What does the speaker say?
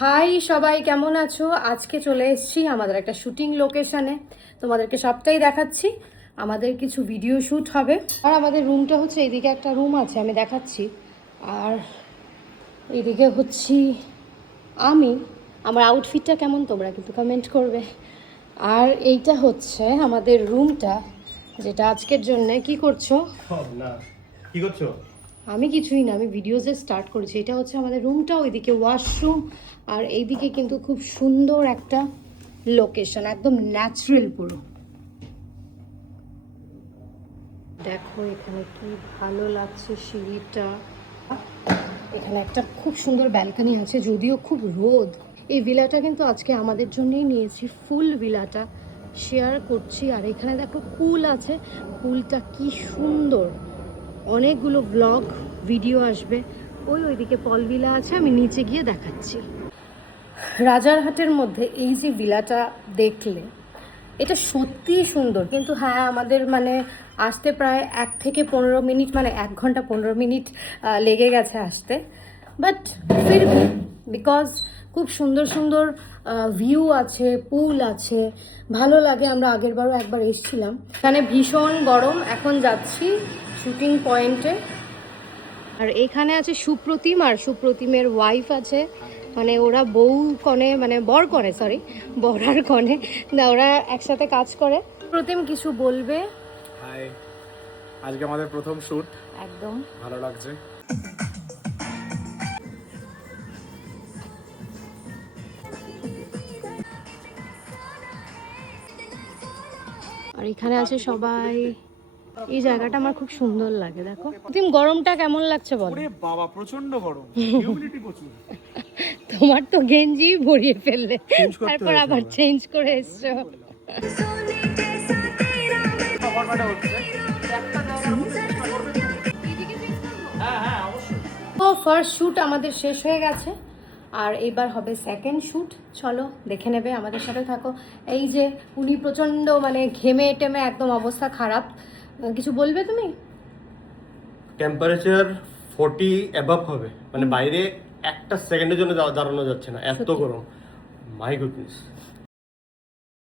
High সবাই, কেমন আছো? আজকে চলে এসেছি আমাদের একটা শুটিং লোকেশনে। তোমাদেরকে সবটাই দেখাচ্ছি। আমাদের কিছু ভিডিও শ্যুট হবে। আর আমাদের রুমটা হচ্ছে এইদিকে, একটা রুম আছে আমি দেখাচ্ছি। আর এইদিকে হচ্ছি আমি। আমার আউটফিটটা কেমন তোমরা কিন্তু কমেন্ট করবে। আর এইটা হচ্ছে আমাদের রুমটা, যেটা আজকের জন্য। কি করছো? না, কি করছো? আমি কিছুই না, আমি ভিডিওসে স্টার্ট করেছি। এটা হচ্ছে আমাদের রুমটা, ওইদিকে ওয়াশরুম, আর এইদিকে কিন্তু খুব সুন্দর একটা লোকেশন, একদম ন্যাচারাল পুরো। দেখো এখানে কি ভালো লাগছে সিঁড়িটা। এখানে একটা খুব সুন্দর ব্যালকনি আছে, যদিও খুব রোদ। এই ভিলাটা কিন্তু আজকে আমাদের জন্যই নিয়েছি, ফুল ভিলাটা শেয়ার করছি। আর এখানে দেখো পুল আছে, পুলটা কি সুন্দর। অনেকগুলো ব্লগ ভিডিও আসবে। ওইদিকে পল ভিলা আছে, আমি নিচে গিয়ে দেখাচ্ছি। রাজারহাটের মধ্যে এই যে ভিলাটা দেখলে, এটা সত্যিই সুন্দর। কিন্তু হ্যাঁ, আমাদের মানে আসতে প্রায় 1 থেকে 15 মিনিট, মানে 1 ঘন্টা 15 মিনিট লেগে গেছে আসতে। বাট ফির বিকজ খুব সুন্দর সুন্দর ভিউ আছে, পুল আছে, ভালো লাগে। আমরা আগেরবারও একবার এসেছিলাম। এখানে ভীষণ গরম। এখন যাচ্ছি শুটিং পয়েন্টে। আর এখানে আছে সুপ্রতিম, আর সুপ্রতিমের ওয়াইফ আছে। মানে ওরা বউ কনে, মানে বর কনে, সরি, বর আর কনে, না ওরা একসাথে কাজ করে। প্রতিম কিছু বলবে? হাই, আজকে আমাদের প্রথম শুট। একদম ভালো লাগছে। আর এখানে আছে সবাই। এই জায়গাটা আমার খুব সুন্দর লাগে। দেখো প্রতিম, গরমটা কেমন লাগছে বলো? ওরে বাবা, প্রচন্ড গরম, হিউমিডিটি প্রচুর। তোমার তো গেঞ্জি ভরিয়ে ফেললে, তারপর আবার চেঞ্জ করে এসছো। তো ফার্স্ট শ্যুট আমাদের শেষ হয়ে গেছে, আর এবার হবে সেকেন্ড শ্যুট। চলো দেখে নেবে, আমাদের সাথে থাকো। এই যে উনি প্রচণ্ড মানে ঘেমে টেমে একদম অবস্থা খারাপ। কিছু বলবে তুমি? টেম্পারেচার 40 অ্যাবাভ হবে, মানে বাইরে একটা সেকেন্ডের জন্য দাঁড়ানো যাচ্ছে না, এত সত্যি। গরম। My goodness.